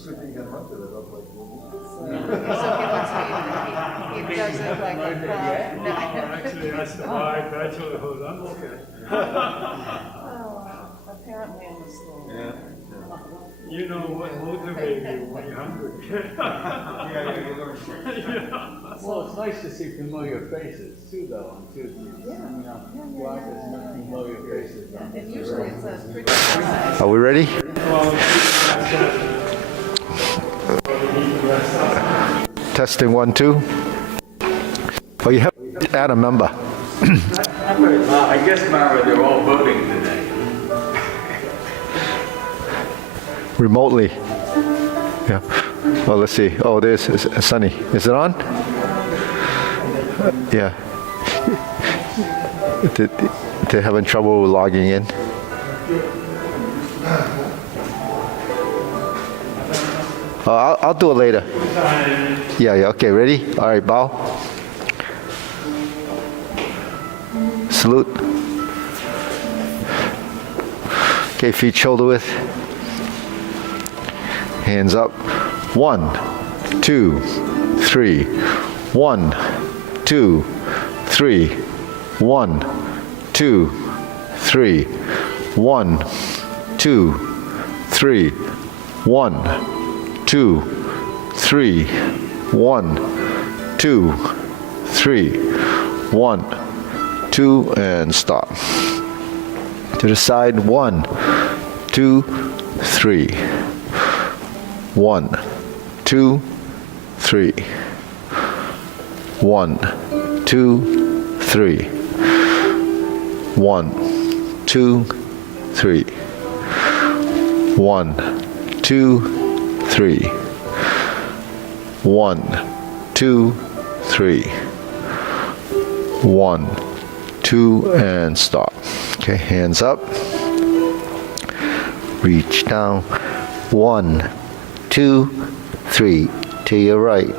see if you can hunt it up like So he looks like he doesn't like a crowd. No. Actually, that's the vibe. That's what it was. I'm okay. Oh, apparently I'm a slow. Yeah. You know what motivates you when you're hungry. Yeah, you learn. Yeah. Well, it's nice to see familiar faces too, though, on Tuesdays. Yeah. You know, black is not familiar faces. And usually it's a pretty Are we ready? Testing 1, 2. Oh, you have to add a member. I guess, Mara, they're all voting today. Remotely. Yeah. Oh, let's see. Oh, there's Sunny. Is it on? Yeah. They're having trouble logging in. Oh, I'll do it later. Yeah, okay, ready? All right, bow. Salute. Okay, feet shoulder width. Hands up. 1, 2, 3. 1, 2, 3. 1, 2, 3. 1, 2, 3. 1, 2, 3. 1, 2, 3. 1, 2, and stop. To the side. 1, 2, 3. 1, 2, 3. 1, 2, 3. 1, 2, 3. 1, 2, 3. 1, 2, 3. 1, 2, and stop. Okay, hands up. Reach down. 1, 2, 3. To your right.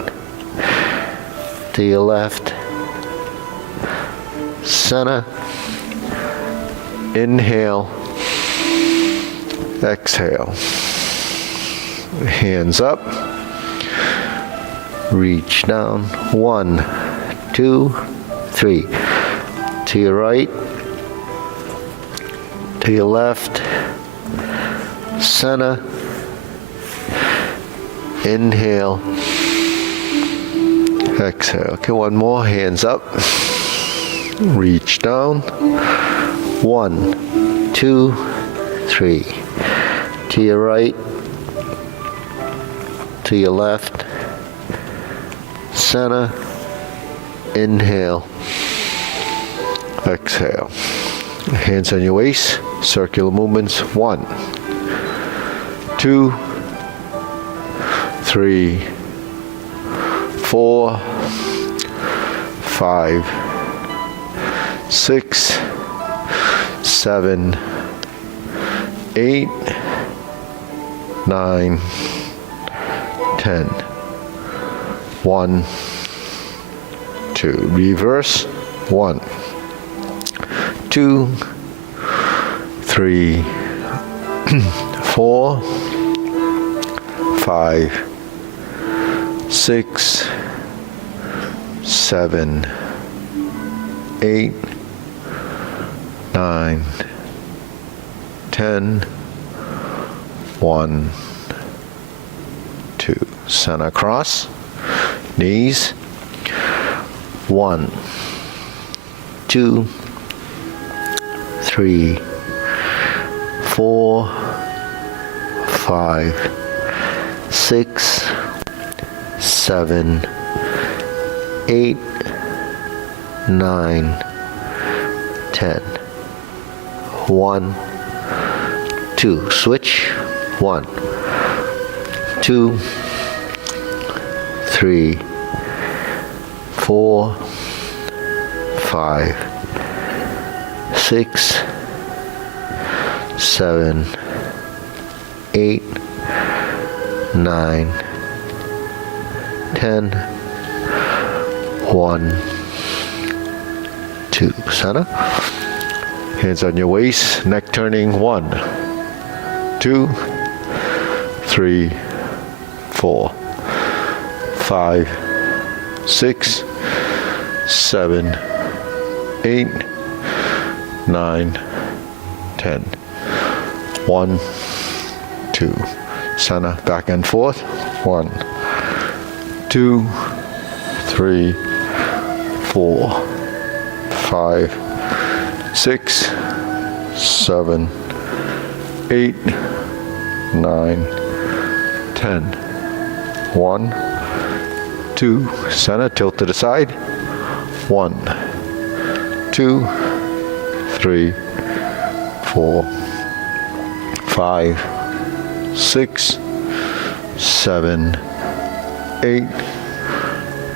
To your left. Center. Inhale. Exhale. Hands up. Reach down. 1, 2, 3. To your right. To your left. Center. Inhale. Exhale. Okay, one more. Hands up. Reach down. 1, 2, 3. To your right. To your left. Center. Inhale. Exhale. Hands on your waist. Circular movements. 1, 2, 3, 4, 5, 6, 7, 8, 9, 10. 1, 2. Reverse. 1, 2, 3, 4, 5, 6, 7, 8, 9, 10. 1, 2. Center cross. Knees. 1, 2, 3, 4, 5, 6, 7, 8, 9, 10. 1, 2. Switch. 1, 2, 3, 4, 5, 6, 7, 8, 9, 10. 1, 2. Center. Hands on your waist. Neck turning. 1, 2, 3, 4, 5, 6, 7, 8, 9, 10. 1, 2. Switch. 1, 2, 3, 4, 5, 6, 7, 8, 9, 10. 1, 2. Center. Hands on your waist. Neck turning. 1, 2, 3, 4, 5, 6, 7, 8, 9, 10. 1, 2. Switch. 1, 2, 3, 4, 5, 6, 7, 8, 9, 10. 1, 2. 4, 5, 6, 7, 8, 9, 10. 1, 2. Center, back and forth. 1, 2, 3, 4, 5, 6, 7, 8, 9, 10. 1, 2, center, tilt to the side. 1, 2, 3, 4, 5, 6, 7, 8,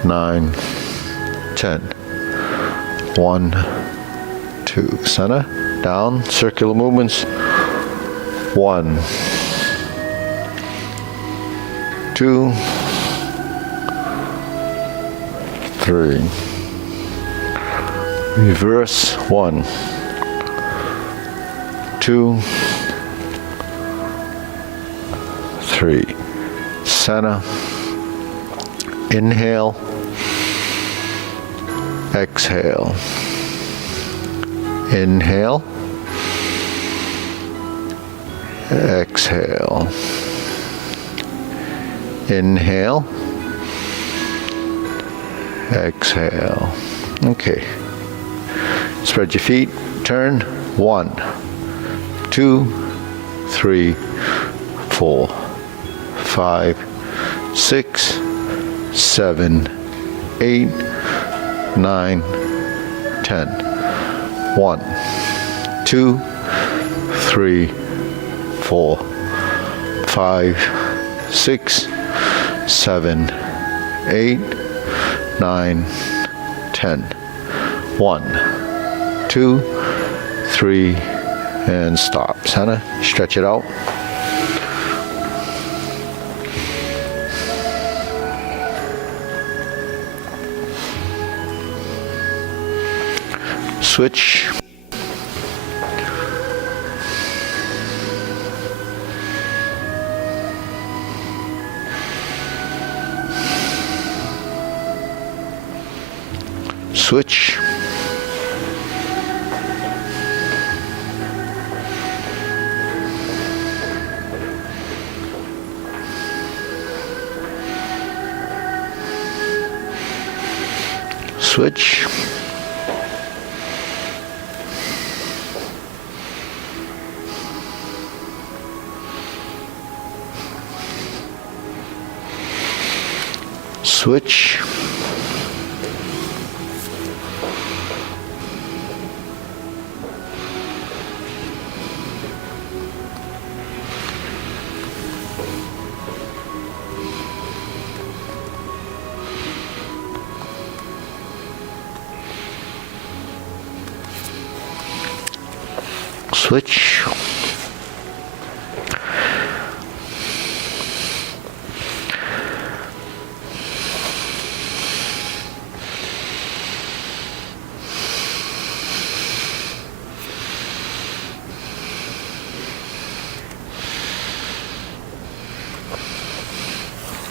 9, 10. 1, 2, center, down, circular movements. 1, 2, 3. Reverse. 1, 2, 3. Center. Inhale. Exhale. Inhale. Exhale. Inhale. Exhale. Okay. Spread your feet. Turn. 1, 2, 3, 4, 5, 6, 7, 8, 9, 10. 1, 2, 3, 4, 5, 6, 7, 8, 9, 10. 1, 2, 3, and stop. Center, stretch it out. Switch. Switch. Switch. Switch. Switch.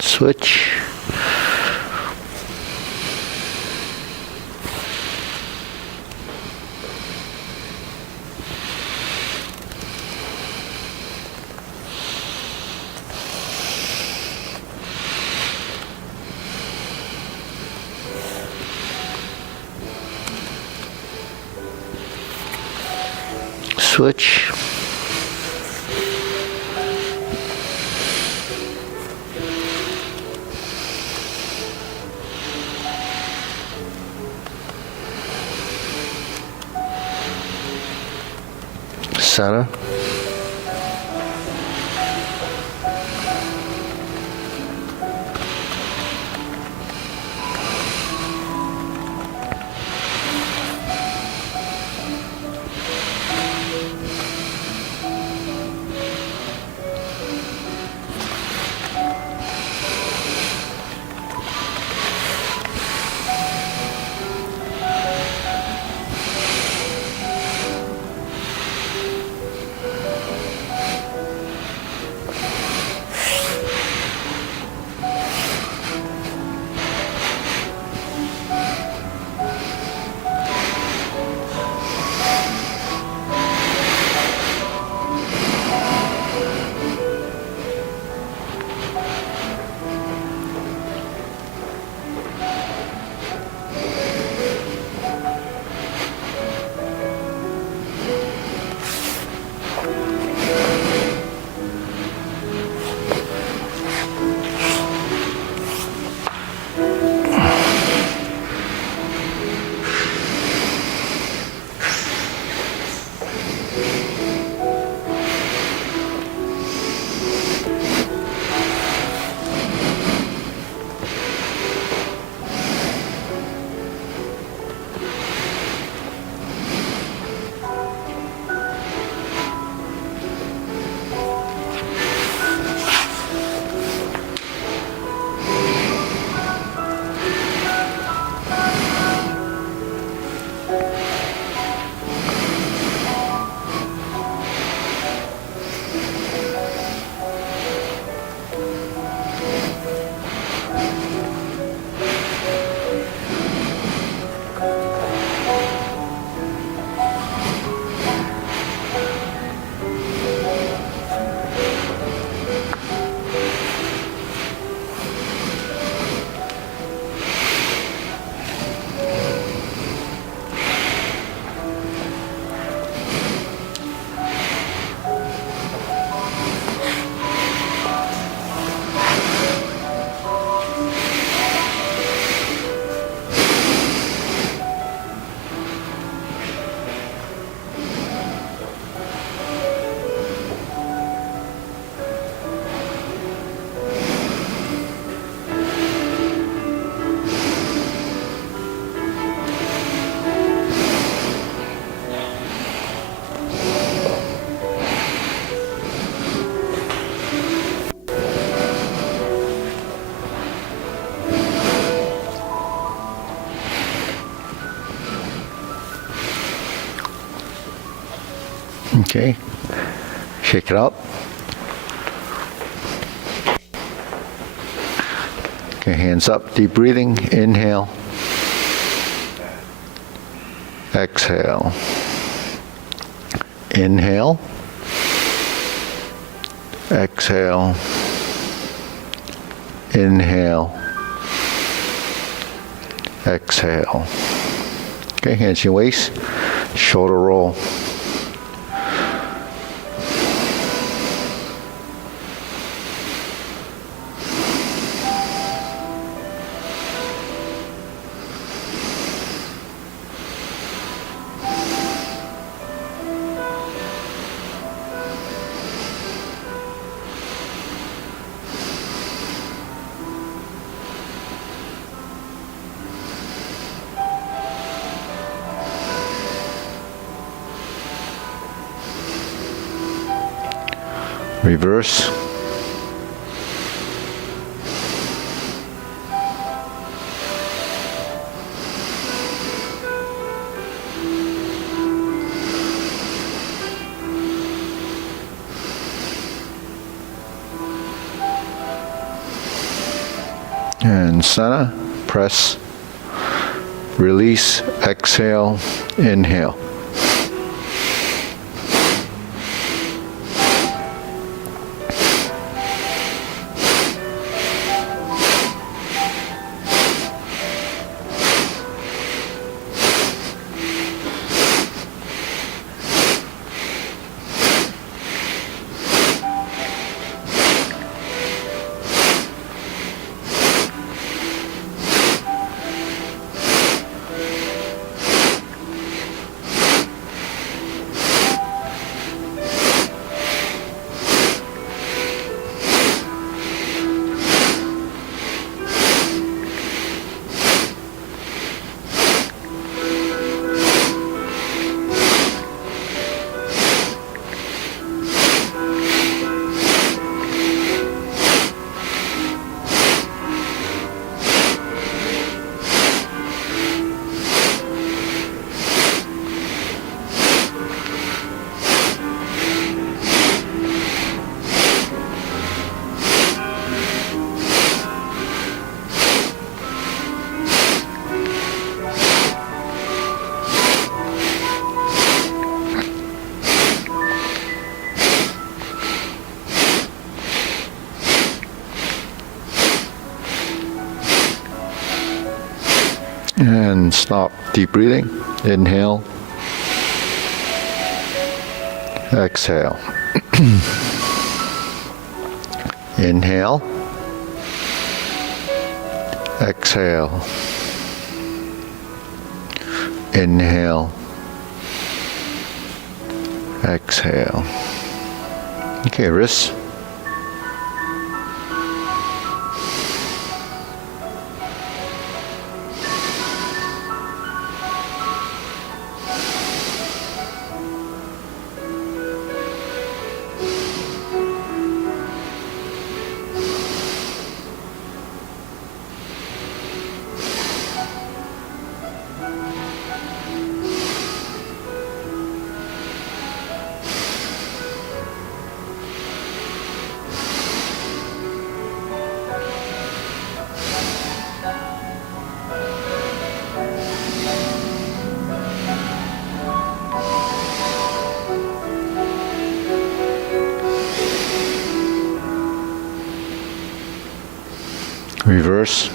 Switch. Switch. Center. Okay. Shake it out. Okay, hands up, deep breathing. Inhale. Exhale. Inhale. Exhale. Inhale. Exhale. Okay, hands to your waist. Shoulder roll. Reverse. And center, press, release, exhale, inhale. And stop. Deep breathing. Inhale. Exhale. Inhale. Exhale. Inhale. Exhale. Okay, wrists. Reverse.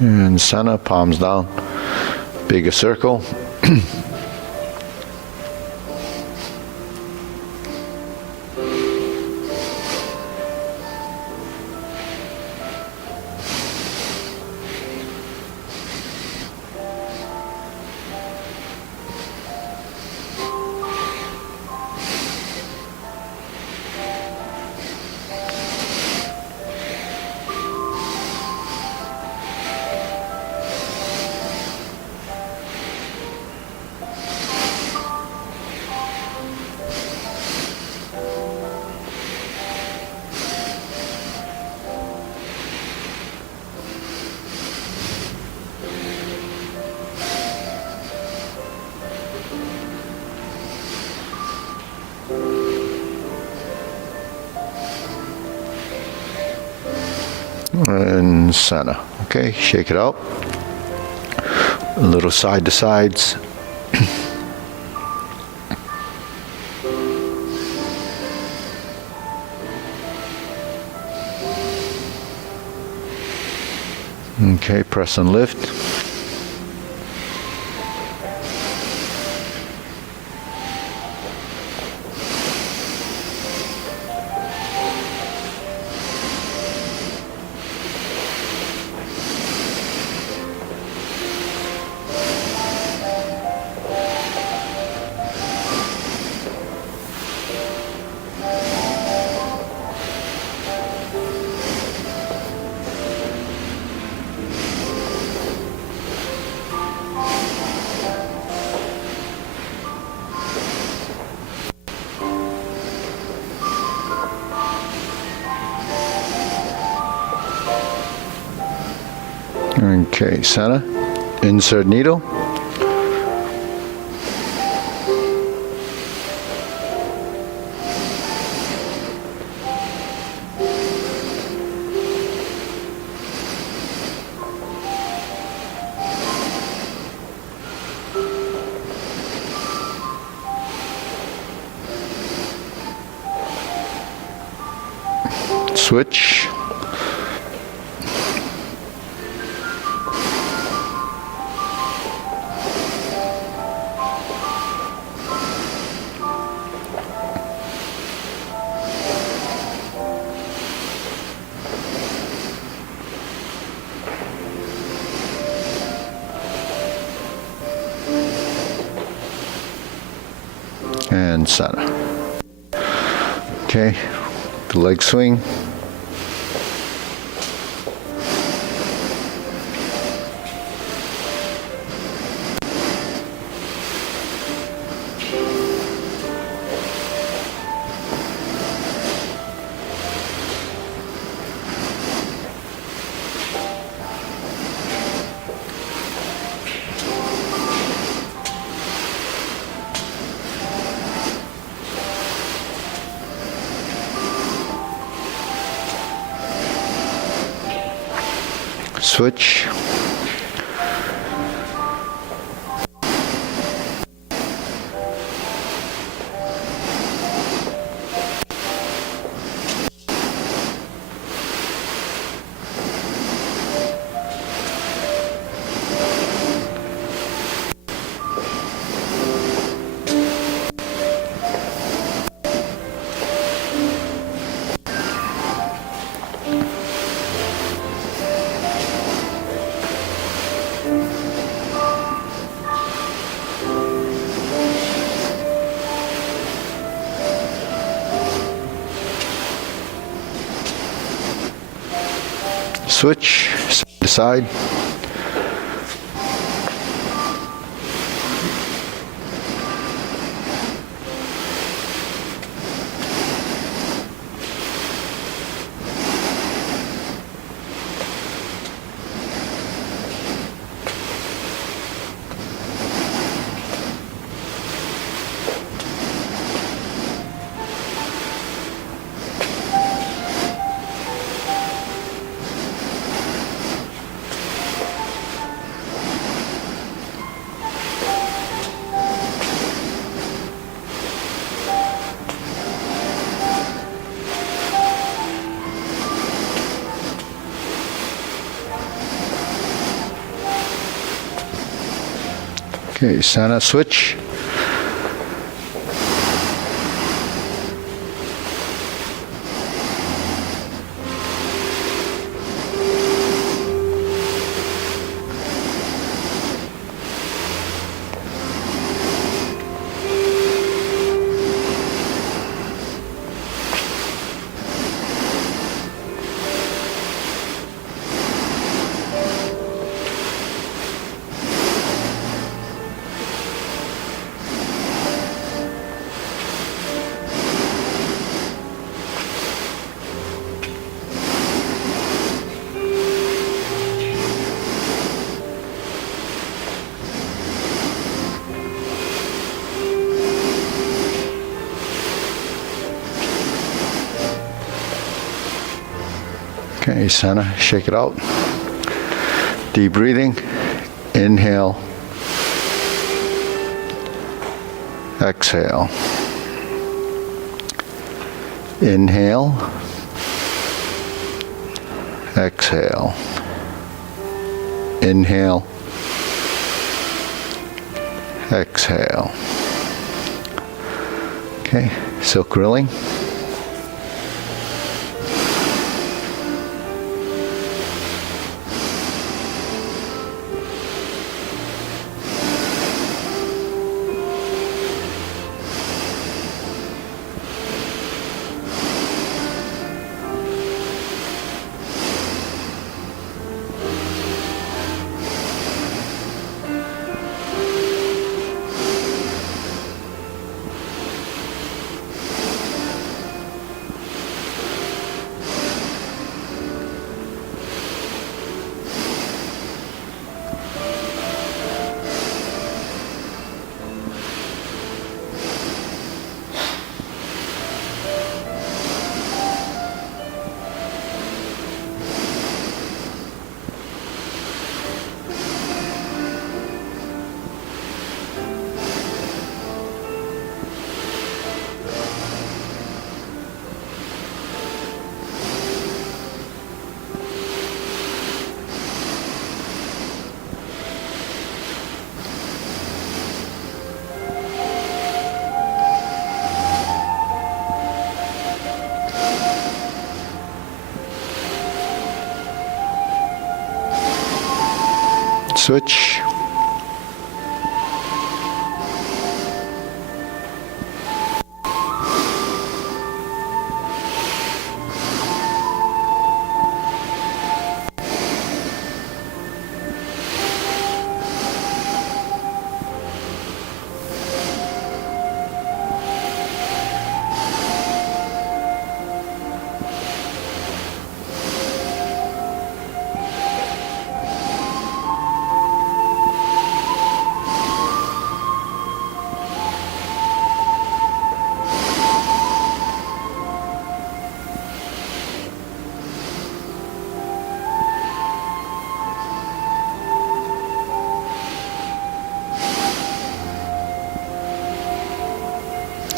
And center, palms down. Bigger circle. And center. Okay, shake it out. A little side to sides. Okay, press and lift. Okay, center. Insert needle. Switch. And center. Okay, the leg swing. Switch. Switch, side to side. Okay, center switch. Okay, center, shake it out. Deep breathing. Inhale. Exhale. Inhale. Exhale. Inhale. Exhale. Okay, silk grilling. Switch.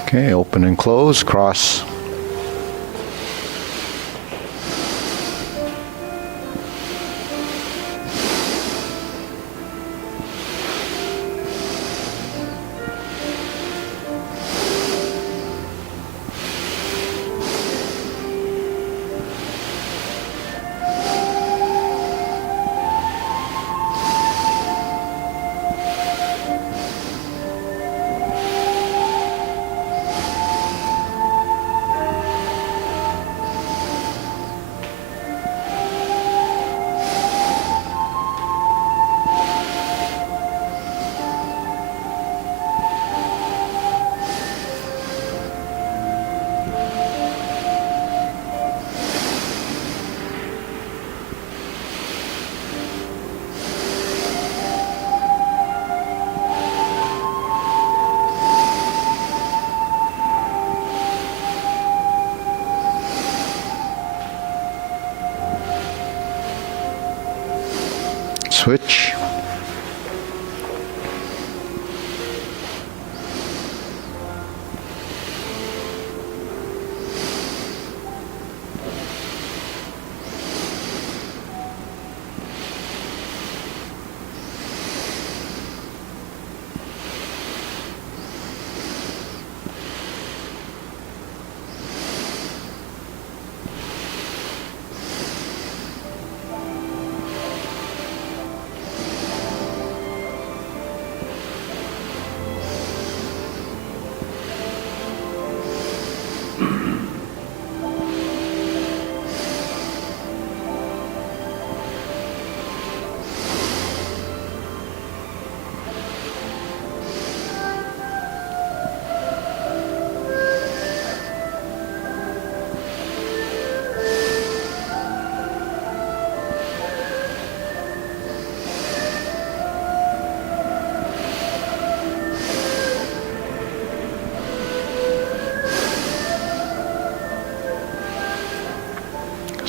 Okay, open and close, cross. Switch.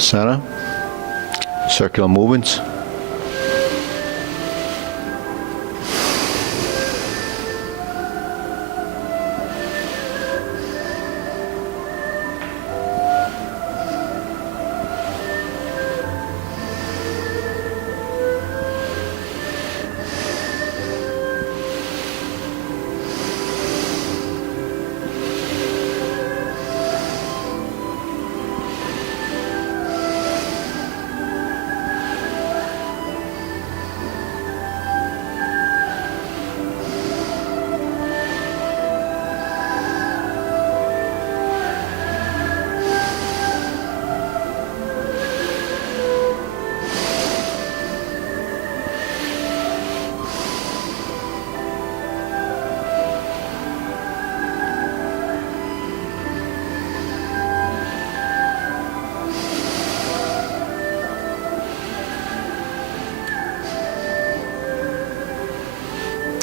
center, circular movements.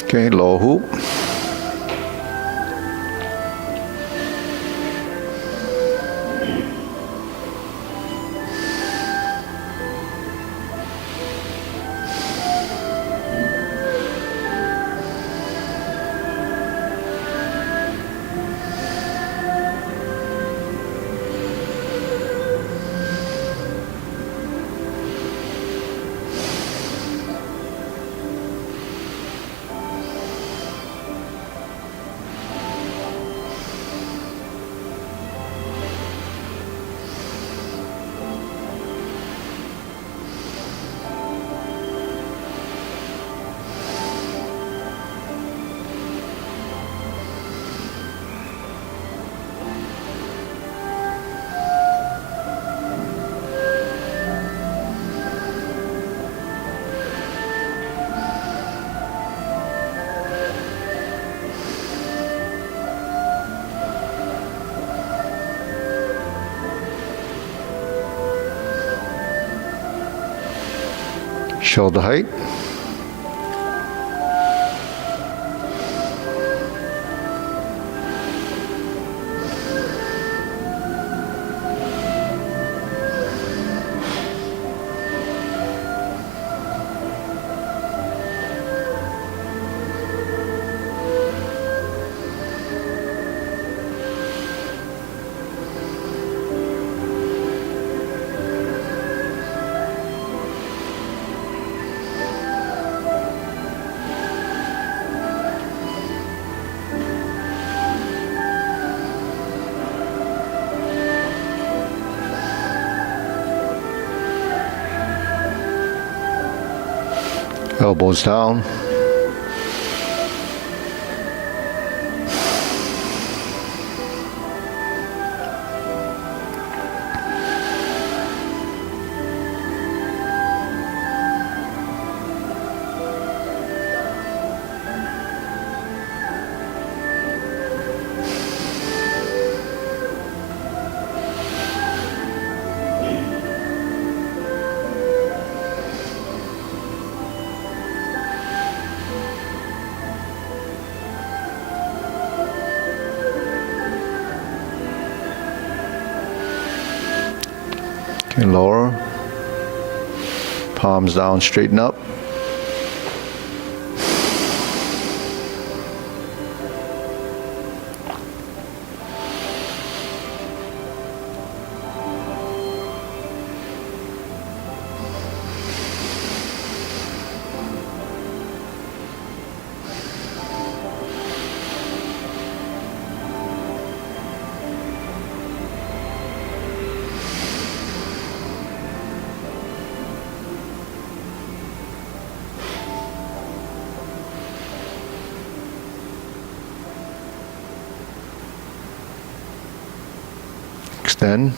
Okay, lower hoop. Shoulder height. Elbows down. Okay, lower. Palms down, straighten up. Extend.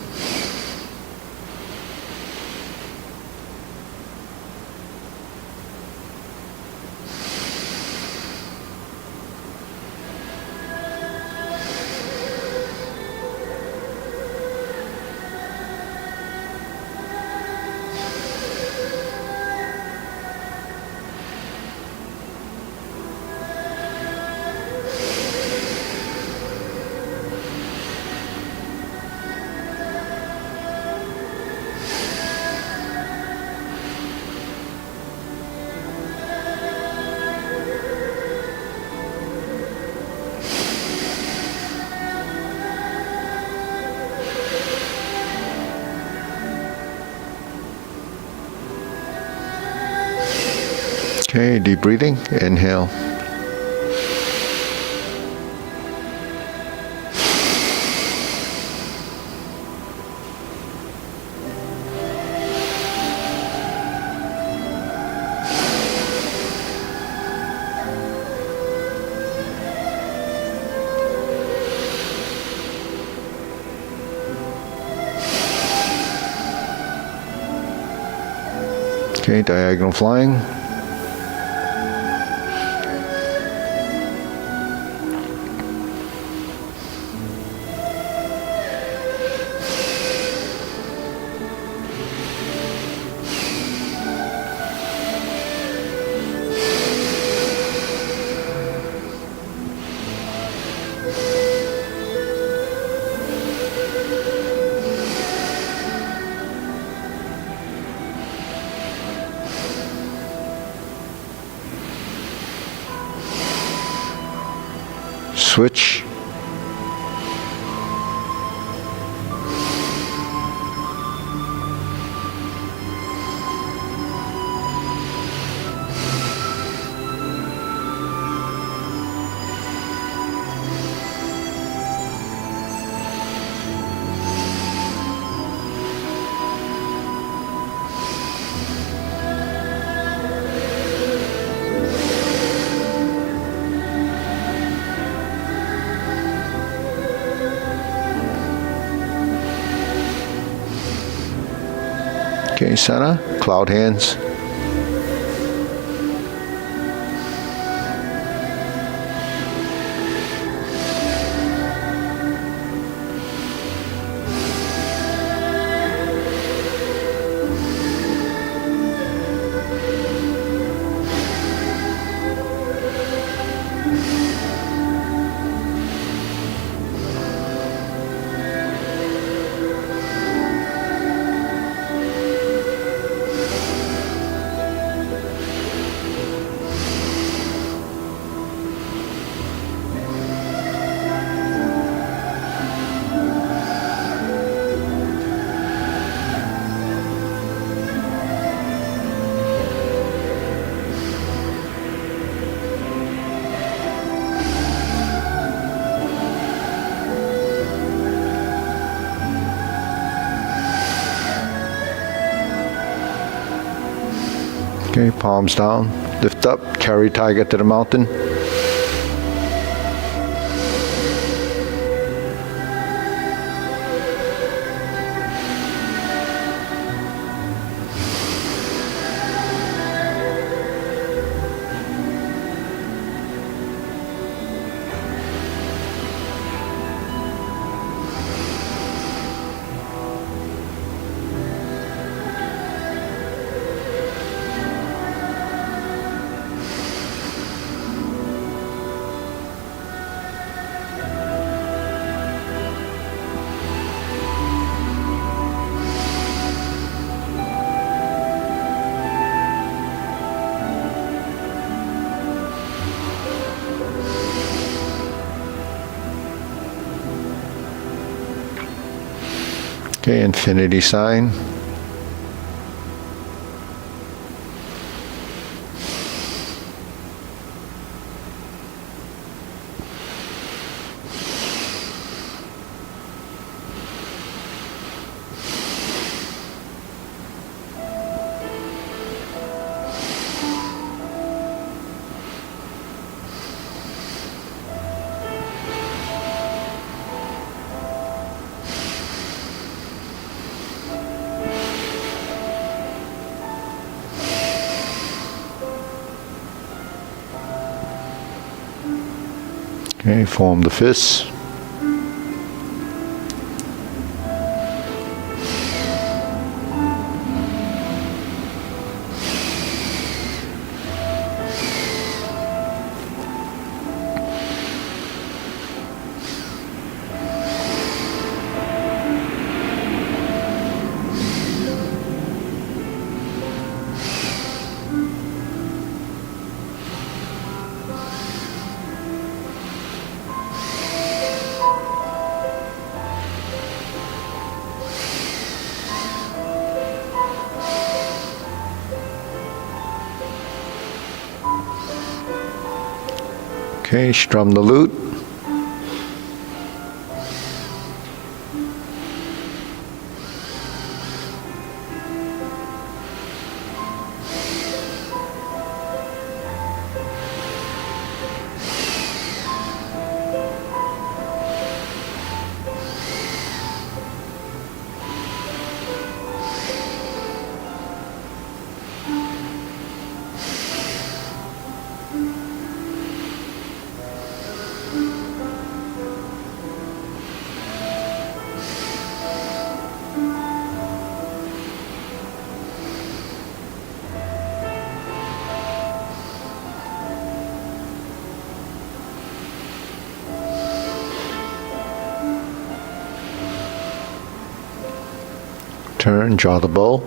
Okay, deep breathing. Inhale. Okay, diagonal flying. Switch. Okay, center, cloud hands. Okay, palms down, lift up, carry tiger to the mountain. Okay, infinity sign. Okay, form the fists. Okay, strum the lute. Turn, draw the bow.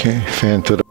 Okay, fan to the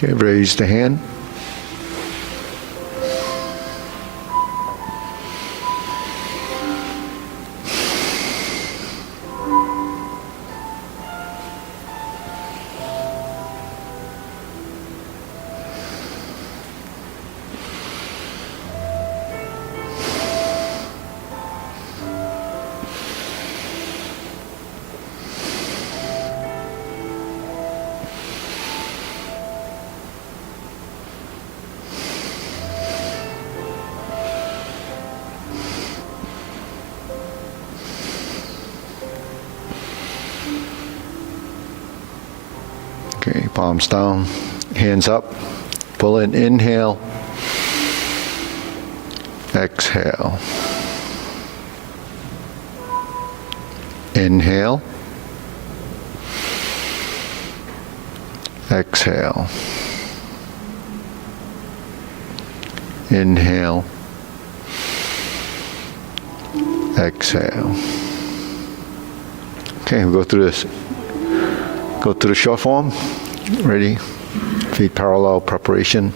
Okay, raise the hand. Okay, palms down, hands up. Pull in, inhale. Exhale. Inhale. Exhale. Inhale. Exhale. Okay, we'll go through this. Go to the short form. Ready? Feet parallel, preparation.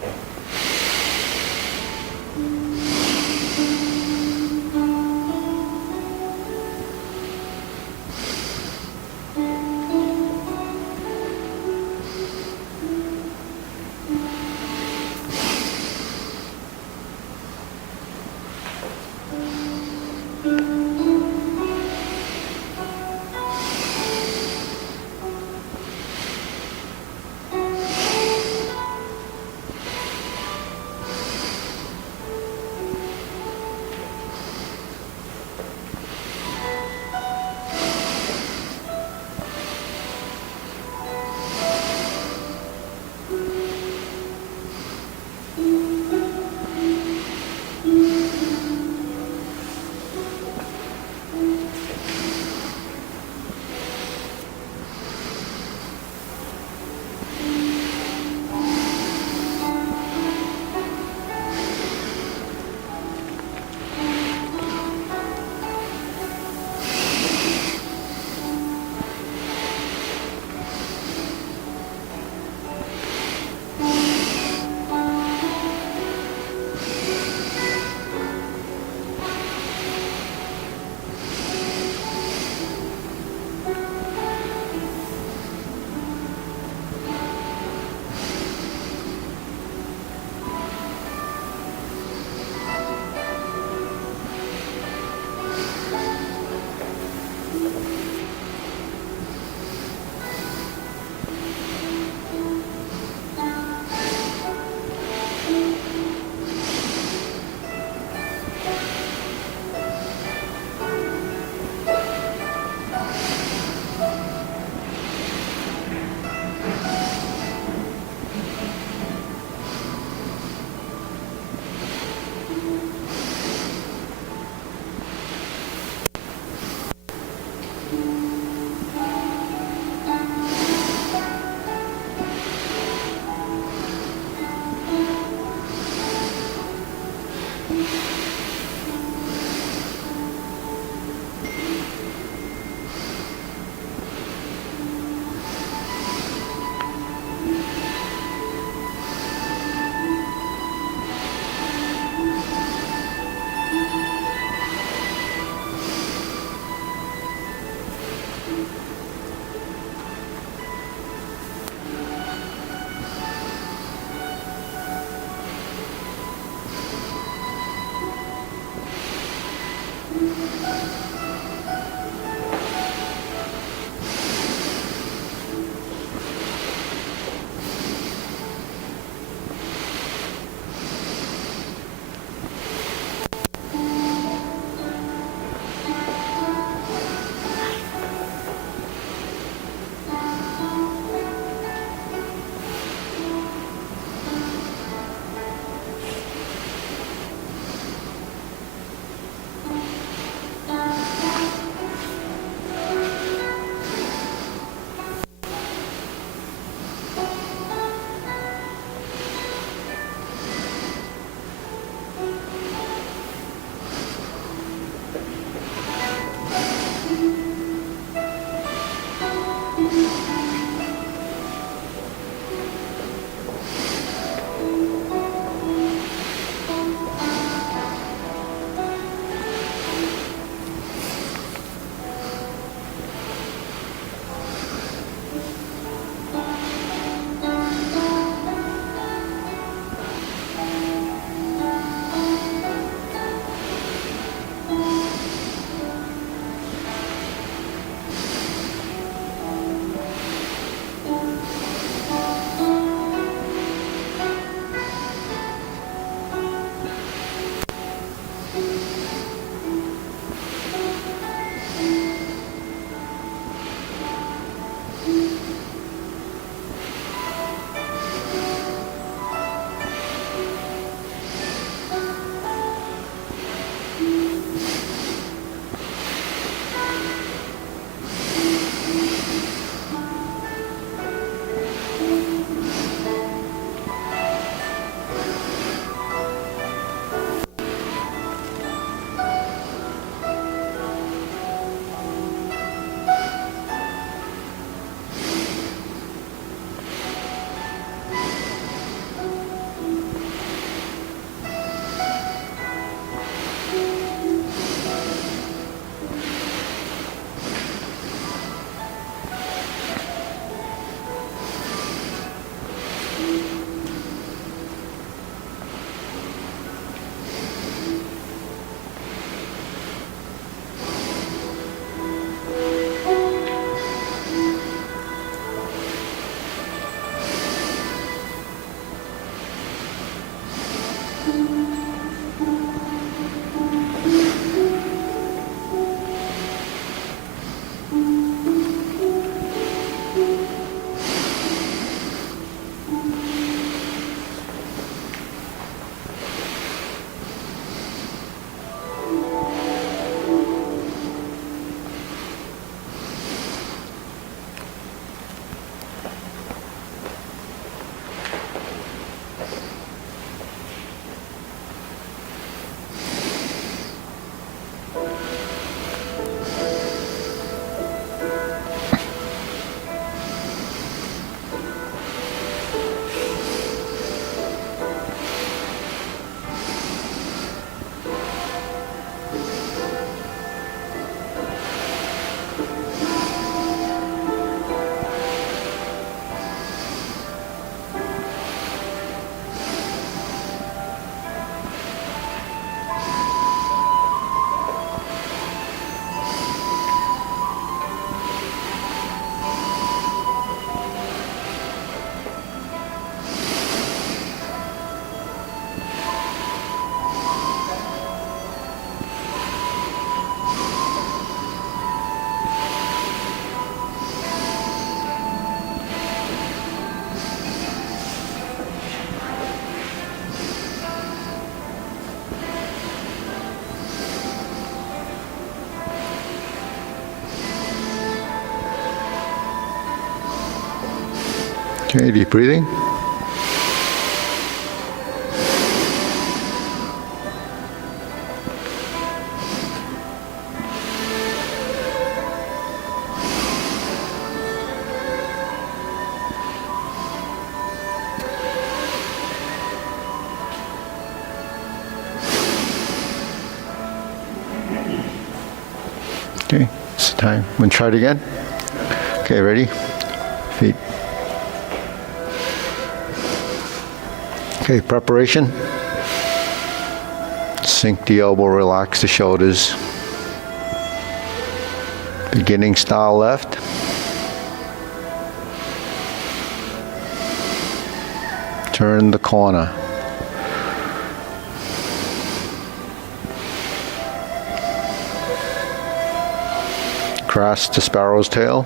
Okay, deep breathing. Okay, it's time. Want to try it again? Okay, ready? Feet. Okay, preparation. Sink the elbow, relax the shoulders. Beginning style left. Turn the corner. Cross the sparrow's tail.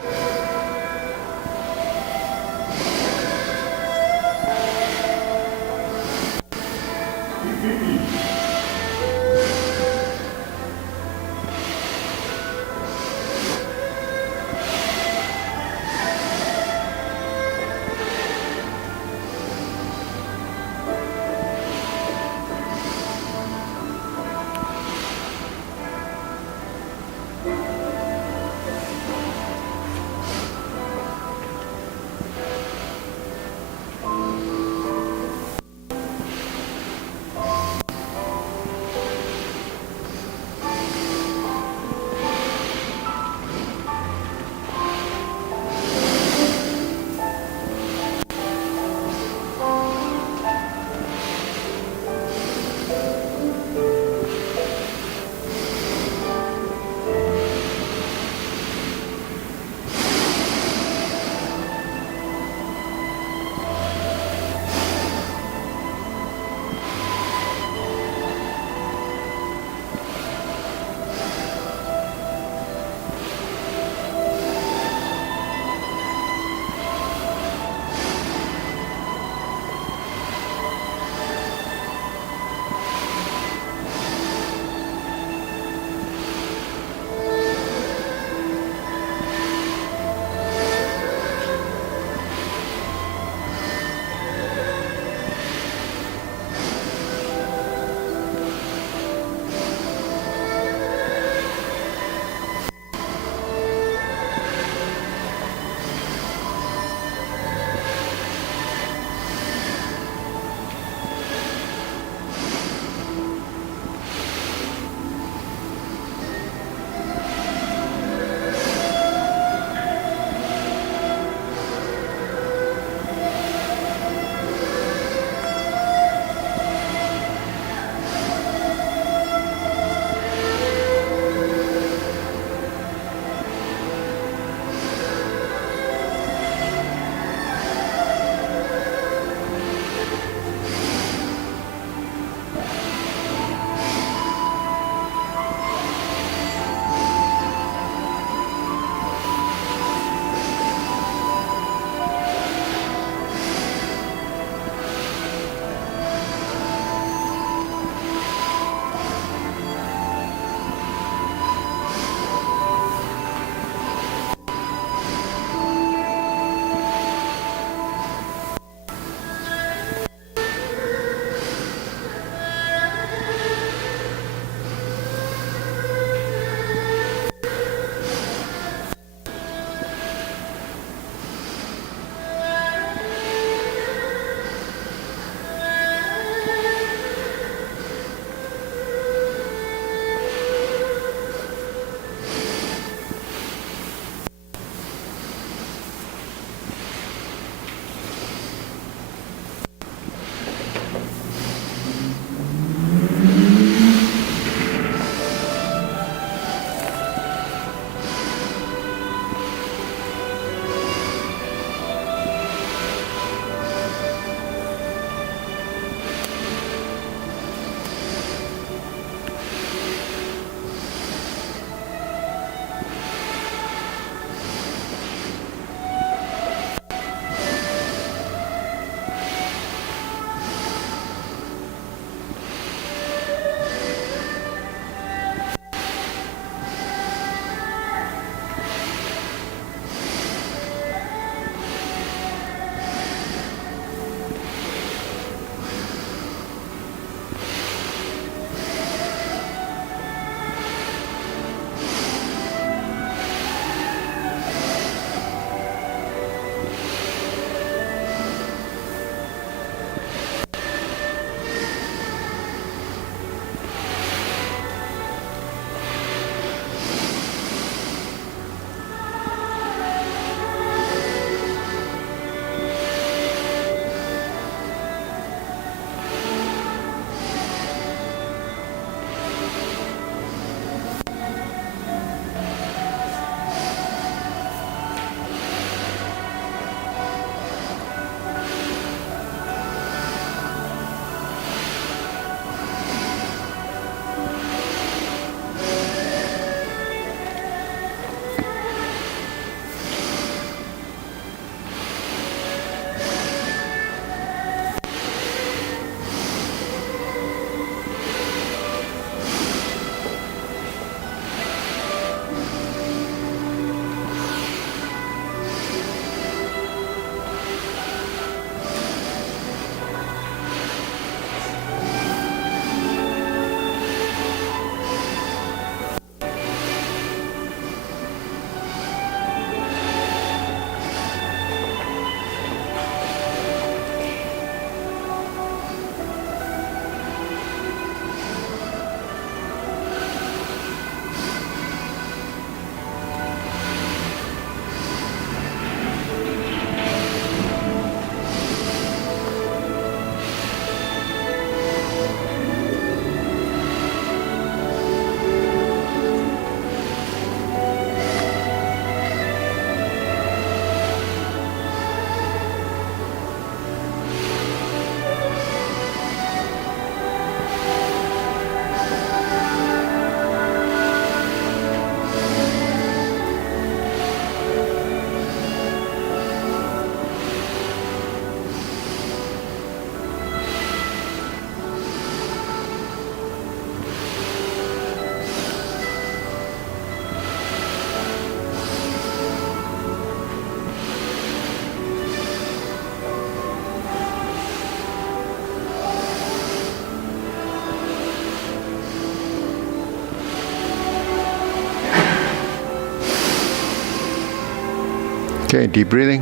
Okay, deep breathing.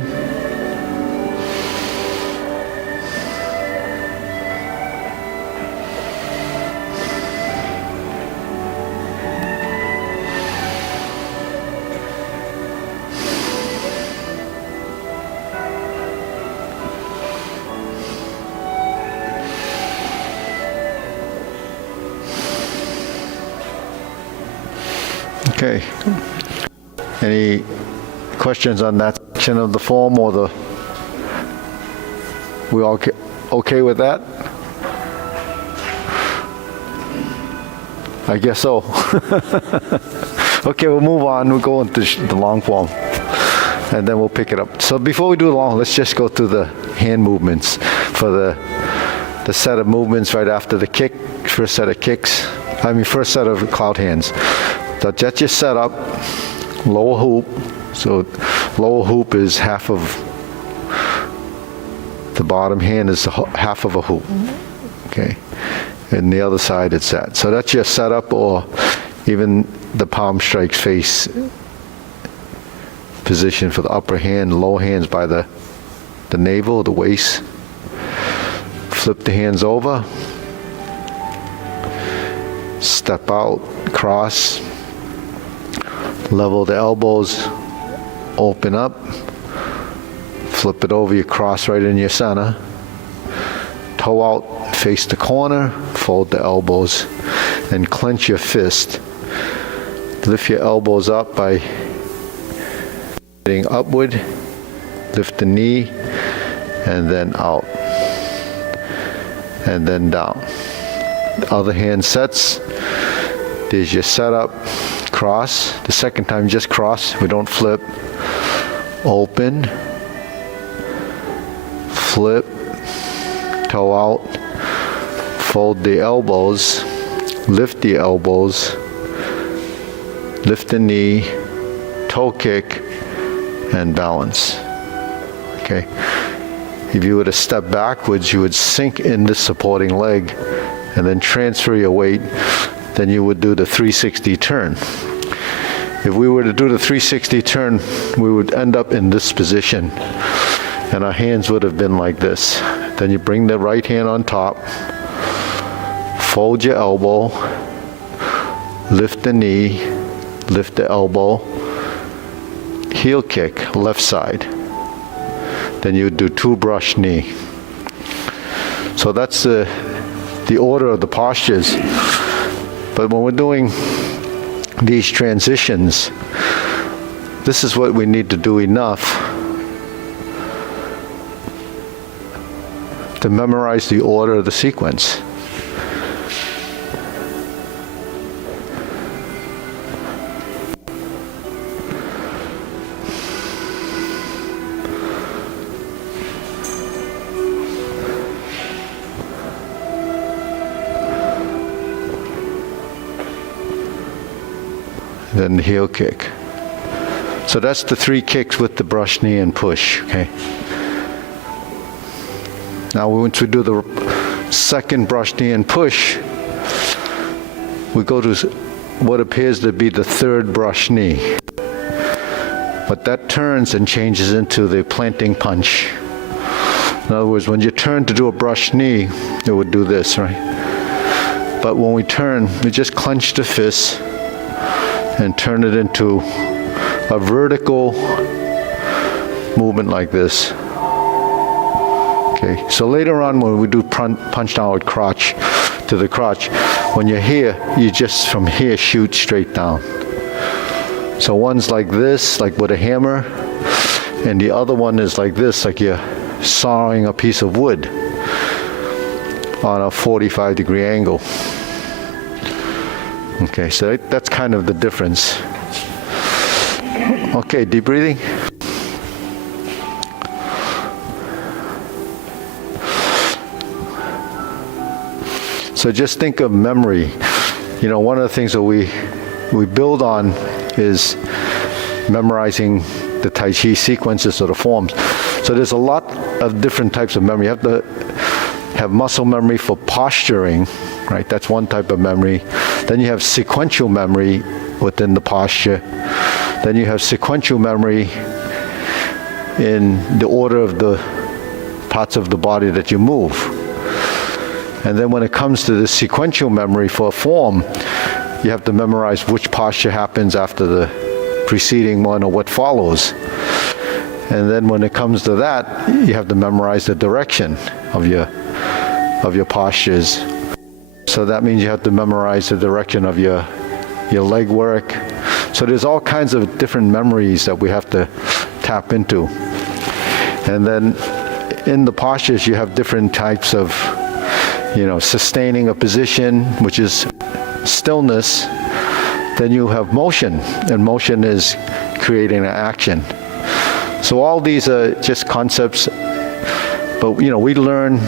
Okay. Any questions on that section of the form or the, we all okay with that? I guess so. Okay, we'll move on. We'll go into the long form and then we'll pick it up. So before we do the long, let's just go through the hand movements for the set of movements right after the kick, first set of kicks. First set of cloud hands. So that's your setup, lower hoop. So lower hoop is half of, the bottom hand is half of a hoop. Okay. And the other side it's that. So that's your setup, or even the palm strikes face position for the upper hand, lower hands by the navel, the waist. Flip the hands over. Step out, cross. Level the elbows, open up, flip it over, you cross right in your center, toe out, face the corner, fold the elbows, and clench your fist. Lift your elbows up by getting upward, lift the knee, and then out, and then down. The other hand sets, there's your setup. Cross. The second time, just cross. We don't flip. Open. Flip. Toe out. Fold the elbows. Lift the elbows. Lift the knee. Toe kick. And balance. Okay. If you were to step backwards, you would sink in the supporting leg and then transfer your weight. Then you would do the 360 turn. If we were to do the 360 turn, we would end up in this position, and our hands would have been like this. Then you bring the right hand on top, fold your elbow, lift the knee, lift the elbow, heel kick, left side. Then you would do 2 brush knee. So that's the order of the postures. But when we're doing these transitions, this is what we need to do enough to memorize the order of the sequence. Then the heel kick. So that's the 3 kicks with the brush knee and push, okay? Now once we do the second brush knee and push, we go to what appears to be the 3rd brush knee. But that turns and changes into the planting punch. In other words, when you turn to do a brush knee, it would do this, right? But when we turn, we just clench the fist and turn it into a vertical movement like this. Okay, so later on when we do punch downward crotch to the crotch, when you're here, you just from here shoot straight down. So one's like this, like with a hammer, and the other one is like this, like you're sawing a piece of wood on a 45-degree angle. Okay, so that's kind of the difference. Okay, deep breathing. So just think of memory. You know, one of the things that we build on is memorizing the Tai Chi sequences or the forms. So there's a lot of different types of memory. You have to have muscle memory for posturing, right? That's one type of memory. Then you have sequential memory within the posture. Then you have sequential memory in the order of the parts of the body that you move. And then when it comes to the sequential memory for a form, you have to memorize which posture happens after the preceding one or what follows. And then when it comes to that, you have to memorize the direction of your postures. So that means you have to memorize the direction of your leg work. So there's all kinds of different memories that we have to tap into. And then in the postures, you have different types of, sustaining a position, which is stillness. Then you have motion, and motion is creating an action. So all these are just concepts, but we learn,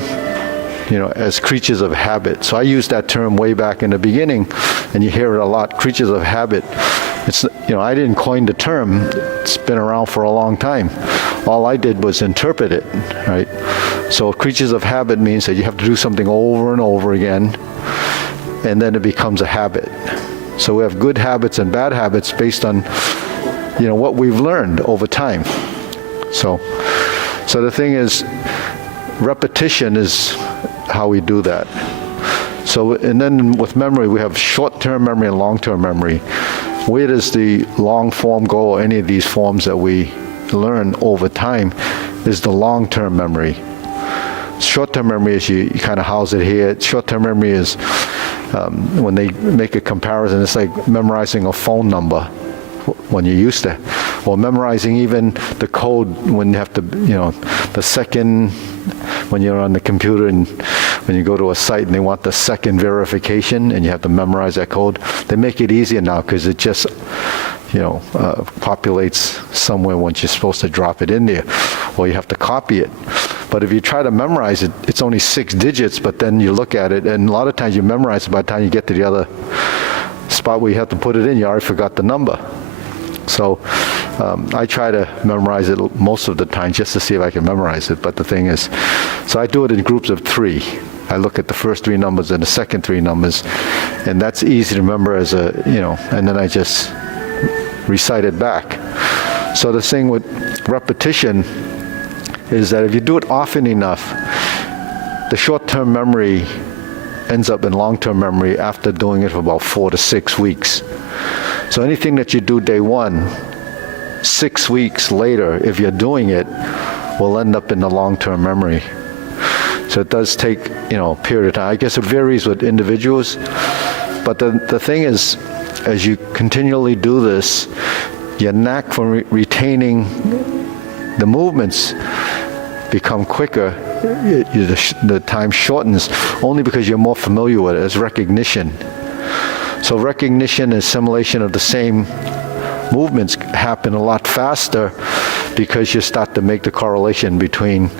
as creatures of habit. So I used that term way back in the beginning, and you hear it a lot, creatures of habit. It's, I didn't coin the term, it's been around for a long time. All I did was interpret it, right? So creatures of habit means that you have to do something over and over again, and then it becomes a habit. So we have good habits and bad habits based on, what we've learned over time. So the thing is, repetition is how we do that. So, and then with memory, we have short-term memory and long-term memory. Where does the long form go, or any of these forms that we learn over time, is the long-term memory. Short-term memory is you kind of house it here. Short-term memory is when they make a comparison, it's like memorizing a phone number when you're used to, or memorizing even the code when you have to, the second, when you're on the computer and when you go to a site and they want the second verification and you have to memorize that code. They make it easier now because it just, populates somewhere once you're supposed to drop it in there, or you have to copy it. But if you try to memorize it, it's only 6 digits, but then you look at it, and a lot of times you memorize it, by the time you get to the other spot where you have to put it in, you already forgot the number. So I try to memorize it most of the time just to see if I can memorize it, but the thing is, so I do it in groups of 3. I look at the first 3 numbers and the second 3 numbers, and that's easy to remember as a, and then I just recite it back. So the thing with repetition is that if you do it often enough, the short-term memory ends up in long-term memory after doing it for about 4 to 6 weeks. So anything that you do day 1, 6 weeks later, if you're doing it, will end up in the long-term memory. So it does take, a period of time. I guess it varies with individuals, but the thing is, as you continually do this, your knack for retaining the movements become quicker. The time shortens only because you're more familiar with it. It's recognition. So recognition and assimilation of the same movements happen a lot faster because you start to make the correlation between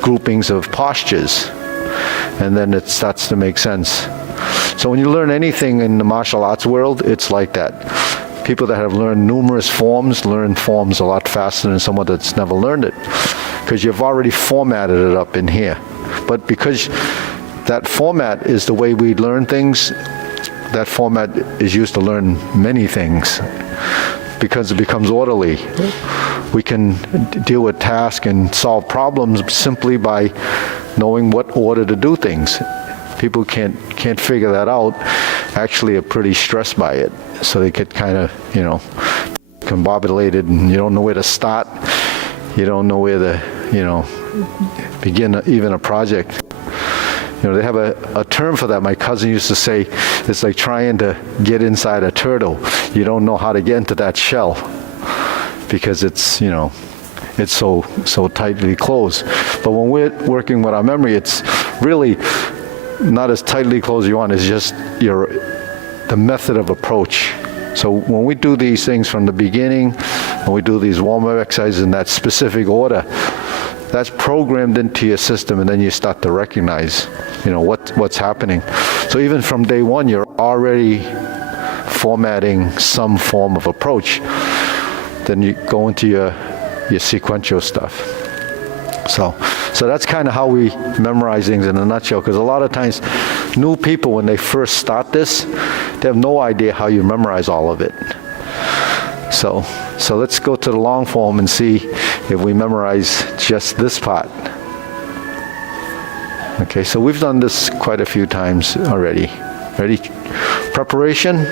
groupings of postures, and then it starts to make sense. So when you learn anything in the martial arts world, it's like that. People that have learned numerous forms learn forms a lot faster than someone that's never learned it, because you've already formatted it up in here. But because that format is the way we learn things, that format is used to learn many things because it becomes orderly. We can deal with tasks and solve problems simply by knowing what order to do things. People can't figure that out, actually are pretty stressed by it. So they get kind of, combobulated, and you don't know where to start. You don't know where to, begin even a project. They have a term for that. My cousin used to say, it's like trying to get inside a turtle. You don't know how to get into that shell because it's, it's so tightly closed. But when we're working with our memory, it's really not as tightly closed as you want. It's just the method of approach. So when we do these things from the beginning, when we do these warm-up exercises in that specific order, that's programmed into your system, and then you start to recognize, what's happening. So even from day 1, you're already formatting some form of approach. Then you go into your sequential stuff. So that's kind of how we memorize things in a nutshell, because a lot of times new people, when they first start this, they have no idea how you memorize all of it. So let's go to the long form and see if we memorize just this part. Okay, so we've done this quite a few times already. Ready? Preparation?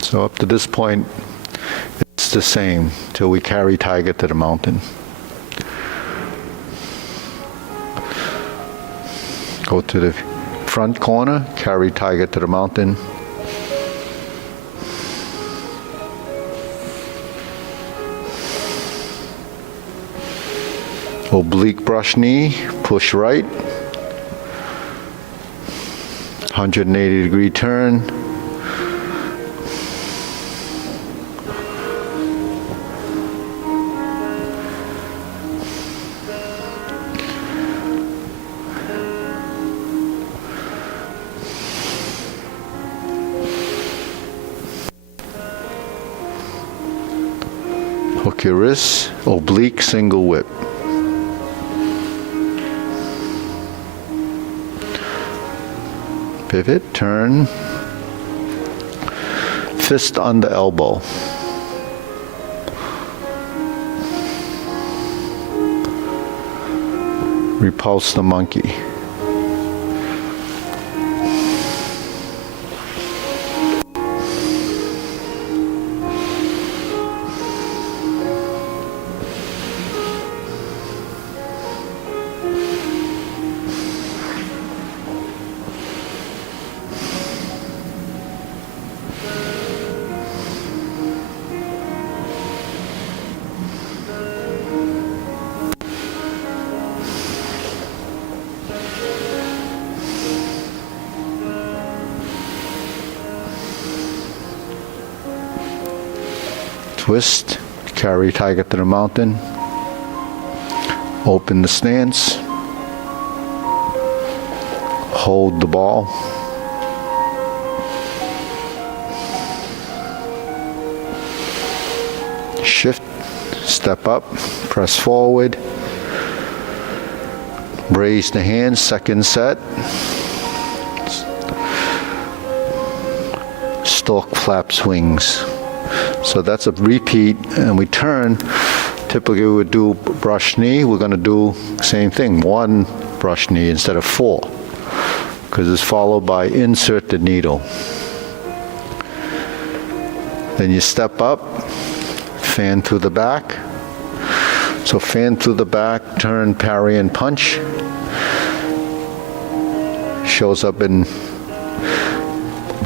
So up to this point, it's the same till we carry tiger to the mountain. Go to the front corner, carry tiger to the mountain. Oblique brush knee, push right. 180-degree turn. Hook your wrist, oblique single whip. Pivot, turn, fist under elbow. Repulse the monkey. Twist, carry tiger to the mountain, open the stance, hold the ball, shift, step up, press forward, raise the hands, second set, stalk, flaps, wings. So that's a repeat, and we turn. Typically we would do brush knee. We're going to do same thing, one brush knee instead of four, because it's followed by insert the needle. Then you step up, fan through the back. So fan through the back, turn, parry, and punch. Shows up in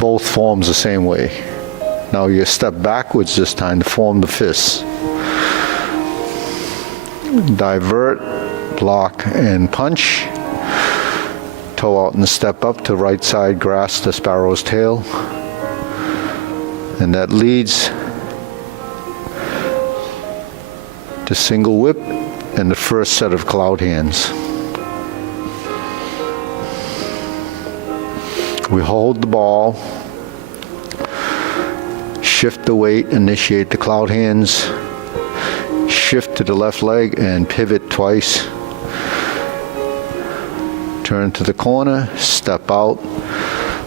both forms the same way. Now you step backwards this time to form the fists. Divert, block, and punch. Toe out and step up to right side, grasp the sparrow's tail. And that leads to single whip and the first set of cloud hands. We hold the ball, shift the weight, initiate the cloud hands, shift to the left leg and pivot twice. Turn to the corner, step out,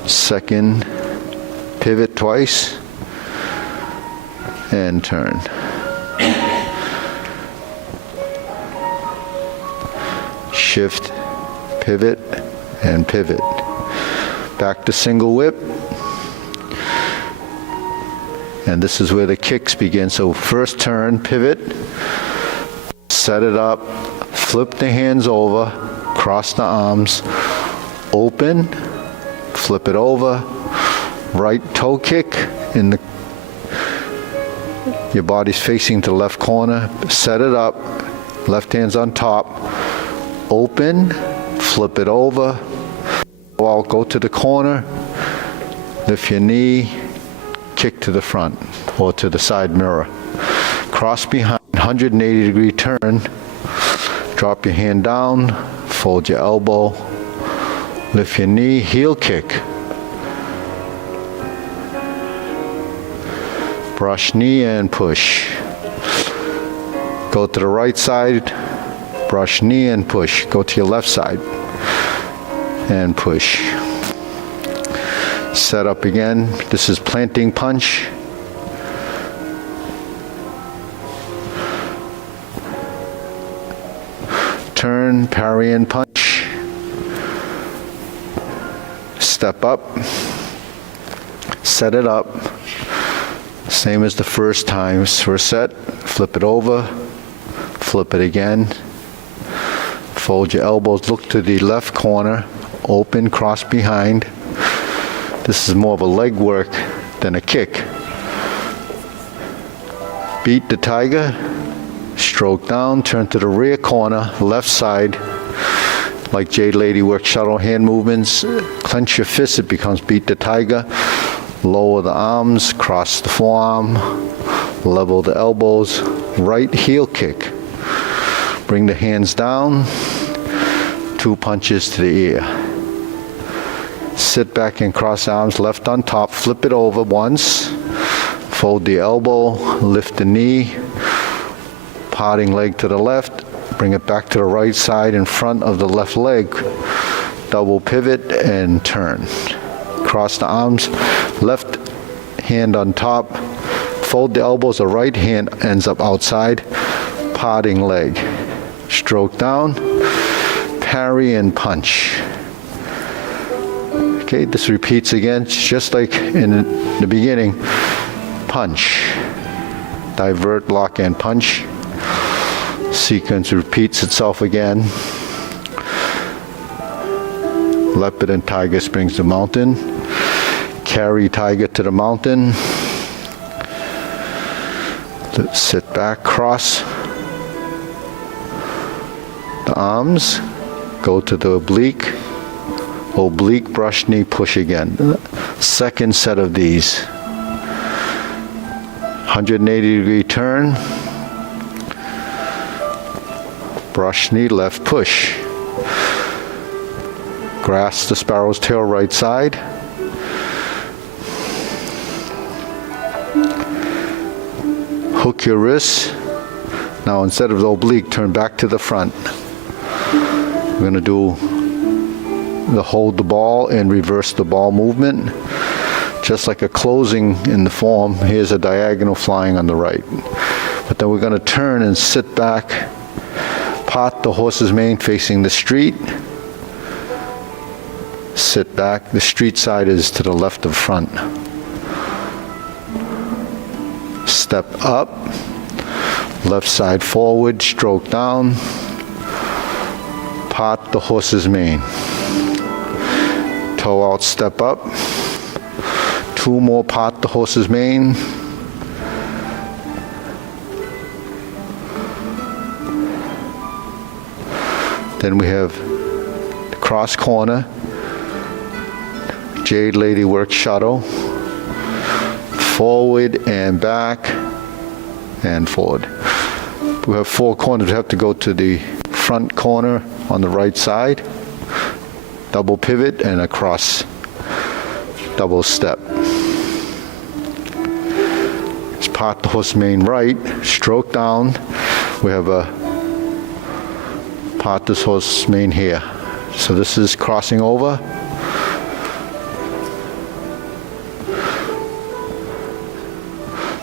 second, pivot twice, and turn. Shift, pivot, and pivot. Back to single whip. And this is where the kicks begin. So first turn, pivot, set it up, flip the hands over, cross the arms, open, flip it over, right toe kick in the, your body's facing to the left corner, set it up, left hand's on top, open, flip it over, go to the corner, lift your knee, kick to the front or to the side mirror. Cross behind, 180-degree turn, drop your hand down, fold your elbow, lift your knee, heel kick. Brush knee and push. Go to the right side, brush knee and push. Go to your left side and push. Set up again. This is planting punch. Turn, parry and punch. Step up. Set it up. Same as the first time. First set, flip it over, flip it again. Fold your elbows, look to the left corner, open, cross behind. This is more of a leg work than a kick. Beat the tiger, stroke down, turn to the rear corner, left side. Like Jade Lady work shuttle hand movements. Clench your fists, it becomes beat the tiger. Lower the arms, cross the forearm, level the elbows, right heel kick. Bring the hands down, 2 punches to the ear. Sit back and cross arms, left on top, flip it over once, fold the elbow, lift the knee, parting leg to the left, bring it back to the right side in front of the left leg, double pivot and turn. Cross the arms, left hand on top, fold the elbows, the right hand ends up outside, parting leg. Stroke down, parry and punch. Okay, this repeats again, just like in the beginning. Punch, divert, block, and punch. Sequence repeats itself again. Leopard and tiger springs the mountain. Carry tiger to the mountain. Sit back, cross the arms, go to the oblique, oblique, brush knee, push again. Second set of these. 180-degree turn, brush knee, left push. Grasp the sparrow's tail, right side. Hook your wrists. Now instead of the oblique, turn back to the front. We're going to do the hold the ball and reverse the ball movement. Just like a closing in the form, here's a diagonal flying on the right. But then we're going to turn and sit back, pot the horse's mane facing the street. Sit back, the street side is to the left of front. Step up, left side forward, stroke down, pot the horse's mane. Toe out, step up, 2 more part the horse's mane. Then we have the cross corner, Jade Lady work shuttle, forward and back and forward. We have 4 corners. We have to go to the front corner on the right side, double pivot and across, double step. It's part the horse mane right, stroke down. We have a part this horse mane here. So this is crossing over.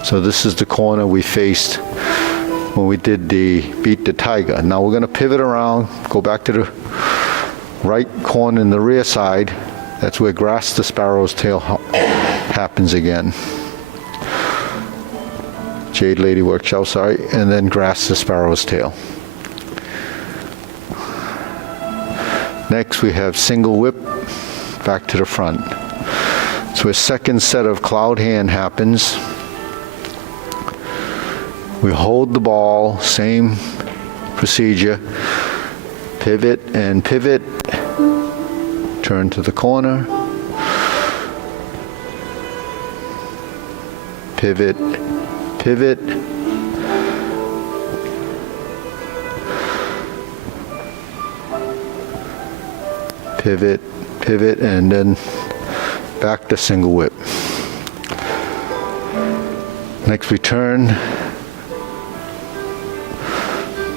So this is the corner we faced when we did the beat the tiger. Now we're going to pivot around, go back to the right corner in the rear side. That's where grass the sparrow's tail happens again. Jade Lady workshop, sorry, and then grass the sparrow's tail. Next we have single whip back to the front. So a second set of cloud hand happens. We hold the ball, same procedure, pivot and pivot, turn to the corner, pivot, pivot, pivot, pivot, and then back to single whip. Next we turn,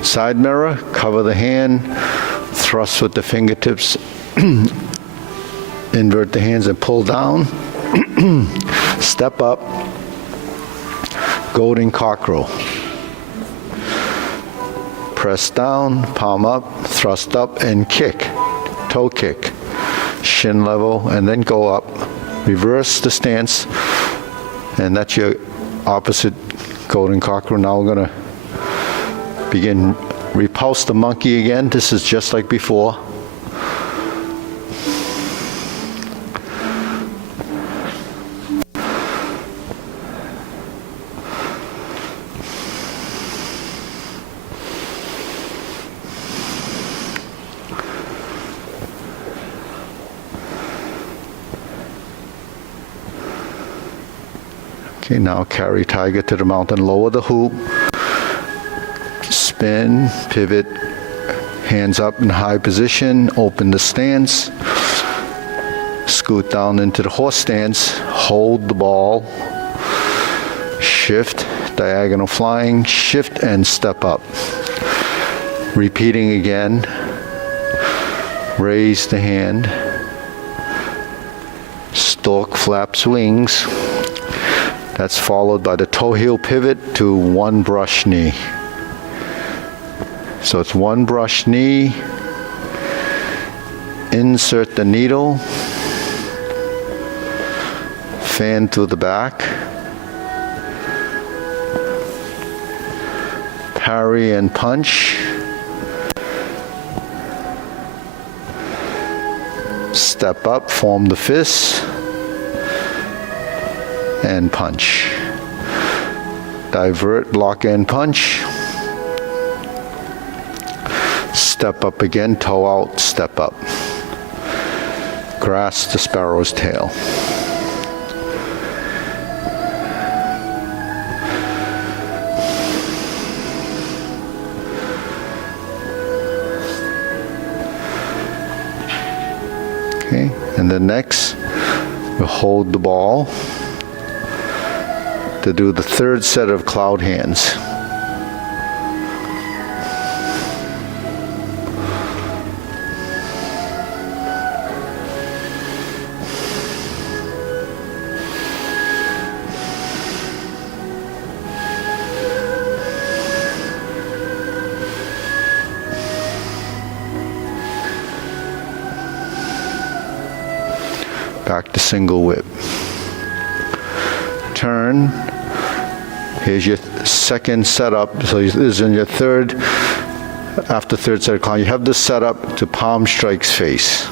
side mirror, cover the hand, thrust with the fingertips, invert the hands and pull down, step up, golden cockerel. Press down, palm up, thrust up, and kick, toe kick, shin level, and then go up. Reverse the stance, and that's your opposite golden cockerel. Now we're going to begin repulse the monkey again. This is just like before. Okay, now carry tiger to the mountain, lower the hoop, spin, pivot, hands up in high position, open the stance, scoot down into the horse stance, hold the ball, shift, diagonal flying, shift and step up. Repeating again, raise the hand, stork flaps wings. That's followed by the toe heel pivot to one brush knee. So it's one brush knee, insert the needle, fan through the back, parry and punch, step up, form the fist, and punch. Divert, block and punch. Step up again, toe out, step up. Grasp the sparrow's tail. Okay, and then next, we'll hold the ball to do the third set of cloud hands. Back to single whip. Turn. Here's your second setup. So this is in your third, after third set of clown. You have this set up to palm strikes face.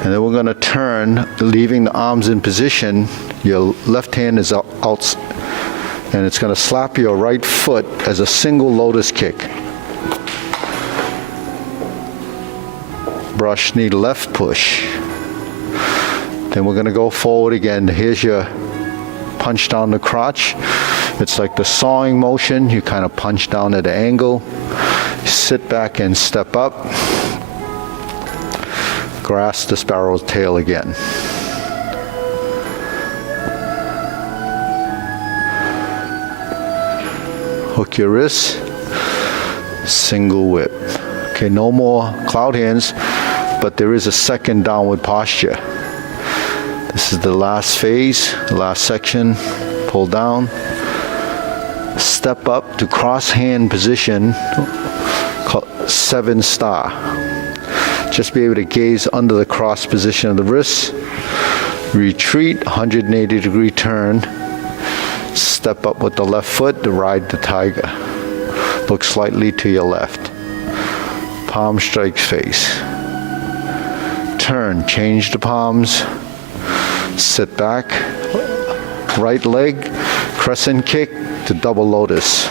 And then we're going to turn, leaving the arms in position. Your left hand is out, and it's going to slap your right foot as a single lotus kick. Brush knee left push. Then we're going to go forward again. Here's your punch down the crotch. It's like the sawing motion. You kind of punch down at an angle. Sit back and step up. Grasp the sparrow's tail again. Hook your wrist. Single whip. Okay, no more cloud hands, but there is a second downward posture. This is the last phase, the last section. Pull down. Step up to cross hand position, called 7-star. Just be able to gaze under the cross position of the wrist. Retreat, 180-degree turn. Step up with the left foot to ride the tiger. Look slightly to your left. Palm strikes face. Turn, change the palms. Sit back. Right leg, crescent kick to double lotus.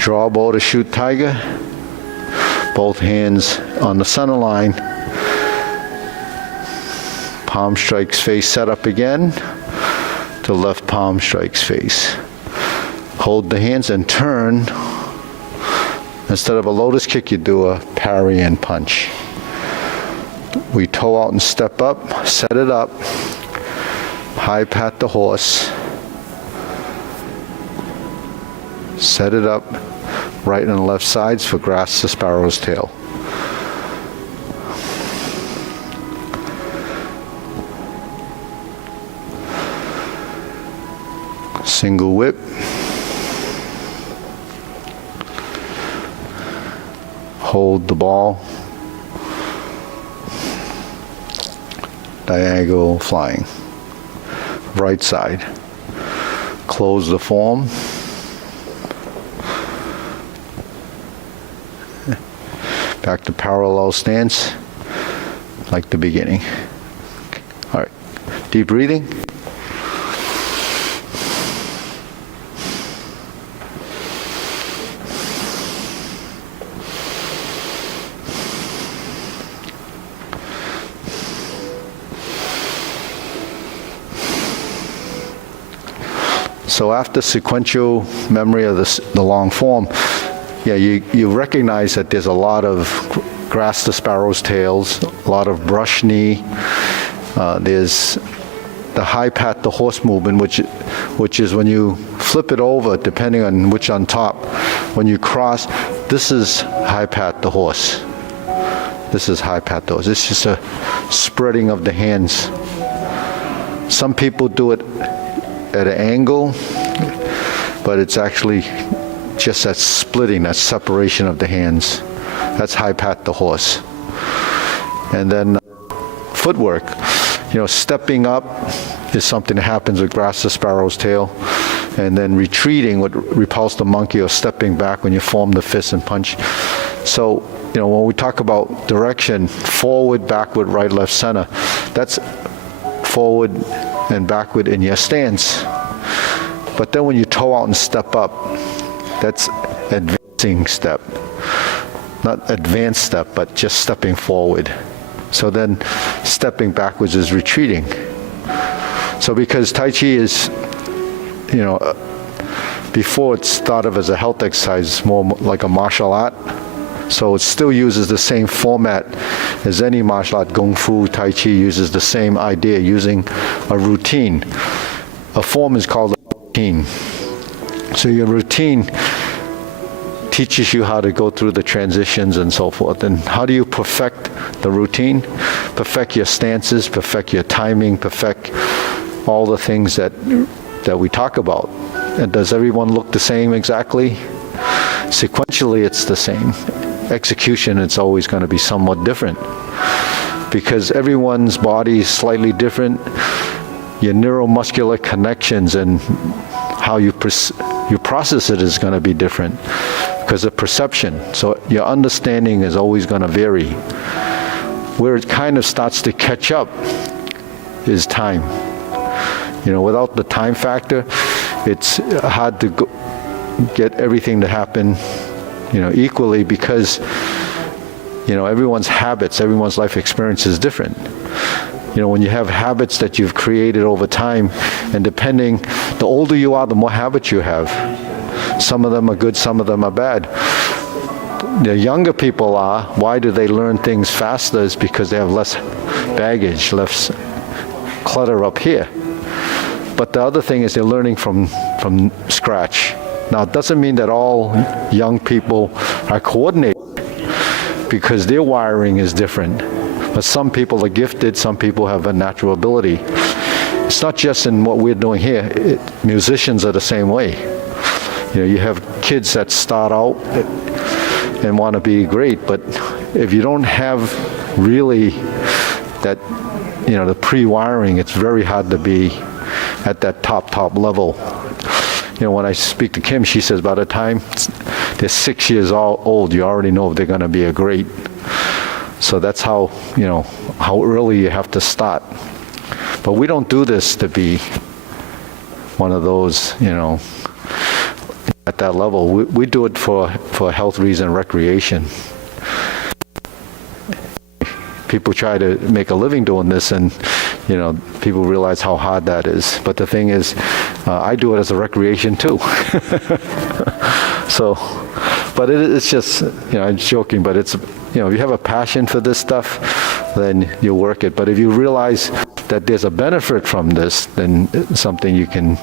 Draw bow to shoot tiger. Both hands on the center line. Palm strikes face, set up again. To left palm strikes face. Hold the hands and turn. Instead of a lotus kick, you do a parry and punch. We toe out and step up, set it up. High pat the horse. Set it up. Right and left sides for grasp the sparrow's tail. Single whip. Hold the ball. Diagonal flying. Right side. Close the form. Back to parallel stance, like the beginning. All right, deep breathing. So after sequential memory of the long form, yeah, you recognize that there's a lot of grasp the sparrow's tails, a lot of brush knee. There's the high pat the horse movement, which is when you flip it over, depending on which on top. When you cross, this is high pat the horse. This is high pat the horse. It's just a spreading of the hands. Some people do it at an angle, but it's actually just that splitting, that separation of the hands. That's high pat the horse. And then footwork. Stepping up is something that happens with grasp the sparrow's tail. And then retreating would repulse the monkey, or stepping back when you form the fist and punch. So, when we talk about direction, forward, backward, right, left, center, that's forward and backward in your stance. But then when you toe out and step up, that's advancing step. Not advanced step, but just stepping forward. So then stepping backwards is retreating. So because Tai Chi is, before it's thought of as a health exercise, it's more like a martial art. So it still uses the same format as any martial art. Kung Fu, Tai Chi uses the same idea, using a routine. A form is called a routine. So your routine teaches you how to go through the transitions and so forth. And how do you perfect the routine? Perfect your stances, perfect your timing, perfect all the things that we talk about. And does everyone look the same exactly? Sequentially, it's the same. Execution, it's always going to be somewhat different, because everyone's body is slightly different. Your neuromuscular connections and how you process it is going to be different because of perception. So your understanding is always going to vary. Where it kind of starts to catch up is time. Without the time factor, it's hard to get everything to happen, equally, because, everyone's habits, everyone's life experience is different. When you have habits that you've created over time, and depending, the older you are, the more habits you have. Some of them are good, some of them are bad. The younger people are, why do they learn things faster? Is because they have less baggage, less clutter up here. But the other thing is they're learning from scratch. Now, it doesn't mean that all young people are coordinated, because their wiring is different. But some people are gifted, some people have a natural ability. It's not just in what we're doing here. Musicians are the same way. You have kids that start out and want to be great, but if you don't have really that, the pre-wiring, it's very hard to be at that top level. When I speak to Kim, she says by the time they're 6 years old, you already know if they're going to be a great. So that's how, how early you have to start. But we don't do this to be one of those, at that level. We do it for health reason, recreation. People try to make a living doing this, and people realize how hard that is. But the thing is, I do it as a recreation too. So, but it's just, I'm joking, but it's, if you have a passion for this stuff, then you work it. But if you realize that there's a benefit from this, then it's something you can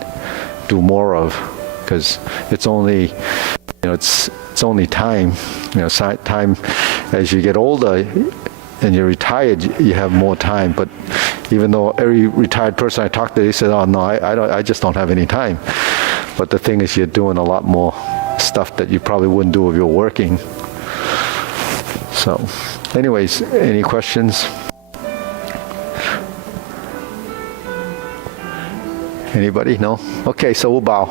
do more of, because it's only, it's only time. Time as you get older and you're retired, you have more time. But even though every retired person I talk to, they said, "Oh no, I just don't have any time." But the thing is, you're doing a lot more stuff that you probably wouldn't do if you're working. So, anyways, any questions? Anybody? No? Okay, so we'll bow.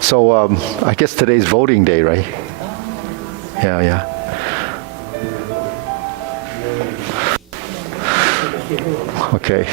So I guess today's voting day, right? Yeah. Okay.